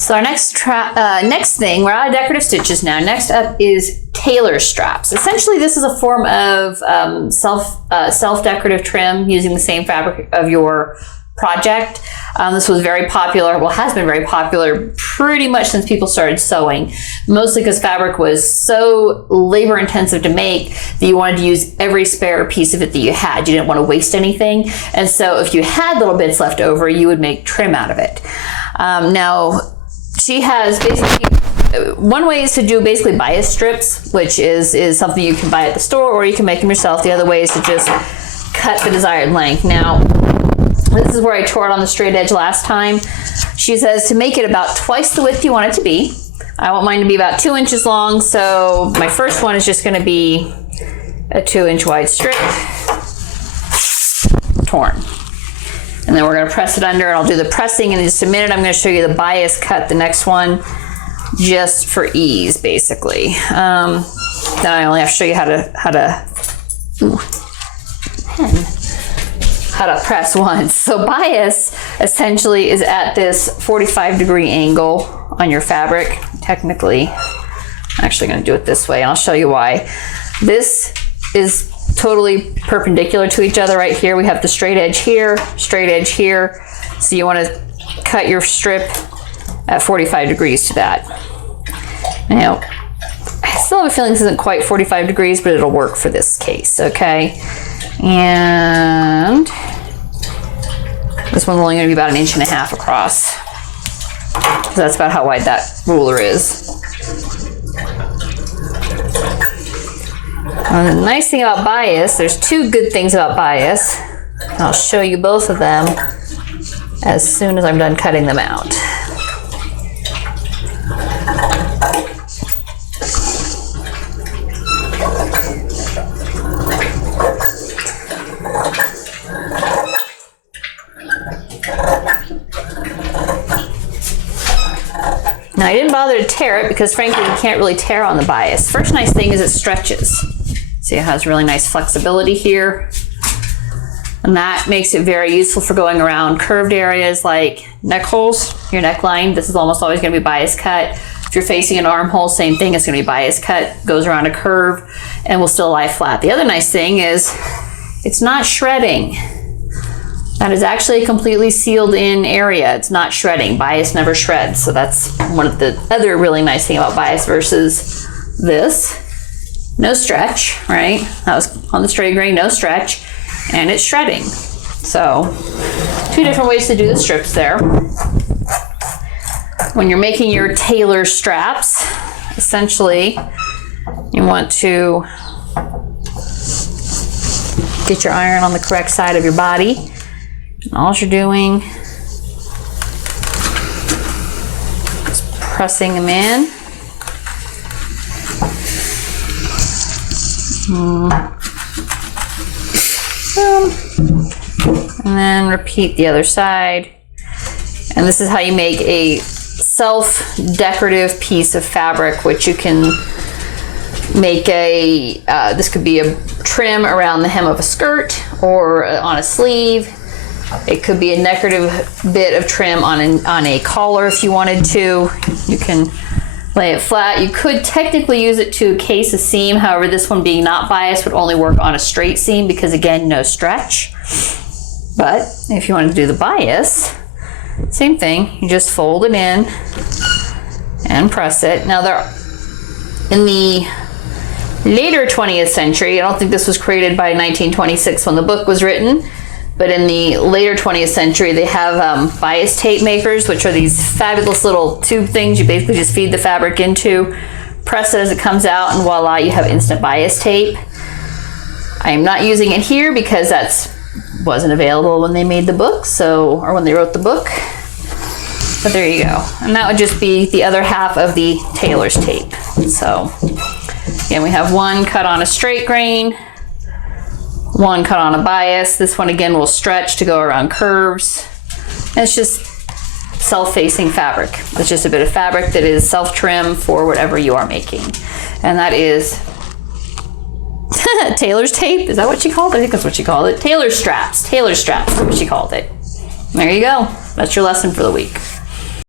So our next thing, we're out of decorative stitches now. Next up is Tailors Straps. Essentially, this is a form of self-decorative trim using the same fabric of your project. This was very popular, well, has been very popular pretty much since people started sewing, mostly because fabric was so labor intensive to make that you wanted to use every spare piece of it that you had. You didn't want to waste anything. And so if you had little bits left over, you would make trim out of it. Now, she has basically, one way is to do basically bias strips, which is something you can buy at the store or you can make them yourself. The other way is to just cut the desired length. Now, this is where I tore it on the straight edge last time. She says to make it about twice the width you want it to be. I want mine to be about 2 inches long, so my first one is just going to be a 2-inch wide strip, torn. And then we're going to press it under, and I'll do the pressing in just a minute. I'm going to show you the bias cut, the next one, just for ease, basically. Then I only have to show you how to press once. So bias essentially is at this 45-degree angle on your fabric. Technically, I'm actually going to do it this way, and I'll show you why. This is totally perpendicular to each other right here. We have the straight edge here, straight edge here. So you want to cut your strip at 45 degrees to that. Now, I still have a feeling this isn't quite 45 degrees, but it'll work for this case, okay? And this one's only going to be about 1.5 inches across. So that's about how wide that ruler is. And the nice thing about bias, there's two good things about bias. I'll show you both of them as soon as I'm done cutting them out. Now I didn't bother to tear it because frankly you can't really tear on the bias. First nice thing is it stretches. See, it has really nice flexibility here. And that makes it very useful for going around curved areas like neck holes, your neckline. This is almost always going to be bias cut. If you're facing an armhole, same thing, it's going to be bias cut, goes around a curve, and will still lie flat. The other nice thing is it's not shredding. That is actually a completely sealed in area. It's not shredding. Bias never shreds. So that's one of the other really nice thing about bias versus this. No stretch, right? That was on the straight grain, no stretch, and it's shredding. So two different ways to do the strips there. When you're making your tailor straps, essentially you want to get your iron on the correct side of your body. And all you're doing is pressing them in. And then repeat the other side. And this is how you make a self-decorative piece of fabric, which you can make this could be a trim around the hem of a skirt or on a sleeve. It could be a decorative bit of trim on a collar if you wanted to. You can lay it flat. You could technically use it to case a seam. However, this one being not biased would only work on a straight seam because again, no stretch. But if you wanted to do the bias, same thing. You just fold it in and press it. Now in the later 20th century, I don't think this was created by 1926 when the book was written, but in the later 20th century, they have bias tape makers, which are these fabulous little tube things you basically just feed the fabric into, press it as it comes out, and voila, you have instant bias tape. I am not using it here because that wasn't available when they made the book, or when they wrote the book. But there you go. And that would just be the other half of the tailor's tape. So again, we have one cut on a straight grain, one cut on a bias. This one again will stretch to go around curves. And it's just self-facing fabric. It's just a bit of fabric that is self-trim for whatever you are making. And that is Tailor's tape. Is that what she called it? I think that's what she called it. Tailor straps. Tailor straps is what she called it. There you go. That's your lesson for the week.